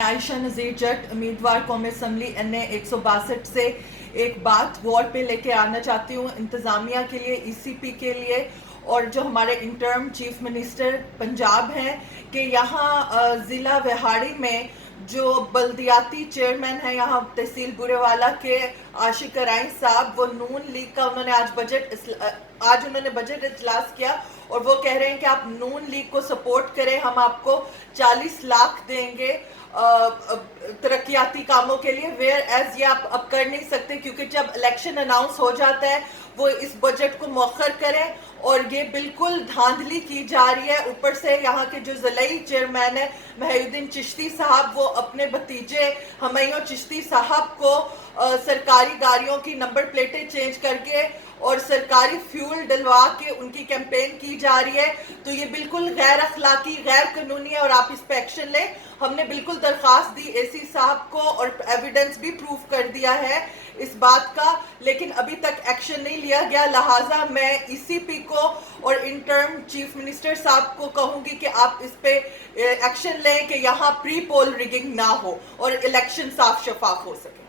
عائشہ نذیر جٹ امیدوار قومی assembly NA 162 سے ایک بات غور پہ لے کے آنا چاہتی ہوں انتظامیہ کے لیے ECP کے لیے اور جو ہمارے انٹرم چیف منسٹر پنجاب ہیں کہ یہاں ضلع وہاڑی میں جو بلدیاتی چیئرمین ہیں یہاں تحصیل برے والا کے عاشق ارائیں صاحب وہ نون لیگ کا آج انہوں نے بجٹ اجلاس کیا اور وہ کہہ رہے ہیں کہ آپ نون لیگ کو سپورٹ کریں ہم آپ کو 40 لاکھ دیں گے ترقیاتی کاموں کے لیے ویئر ایز یہ آپ اب کر نہیں سکتے کیونکہ جب الیکشن اناؤنس ہو جاتا ہے وہ اس بجٹ کو مؤخر کریں اور یہ بالکل دھاندلی کی جا رہی ہے اوپر سے یہاں کے جو ضلعی چیئرمین ہے محی الدین چشتی صاحب وہ اپنے بھتیجے ہمیوں چشتی صاحب کو سرکاری گاڑیوں کی نمبر پلیٹیں چینج کر کے اور سرکاری فیول ڈلوا کے ان کی کیمپین کی جا رہی ہے تو یہ بالکل غیر اخلاقی غیر قانونی ہے اور آپ اس پہ ایکشن لیں ہم نے بالکل درخواست دی AC صاحب کو اور ایویڈنس بھی پروف کر دیا ہے اس بات کا لیکن ابھی تک ایکشن نہیں لیا گیا لہٰذا میں ECP کو اور انٹرم چیف منسٹر صاحب کو کہوں گی کہ آپ اس پہ ایکشن لیں کہ یہاں پری پول ریگنگ نہ ہو اور الیکشن صاف شفاف ہو سکے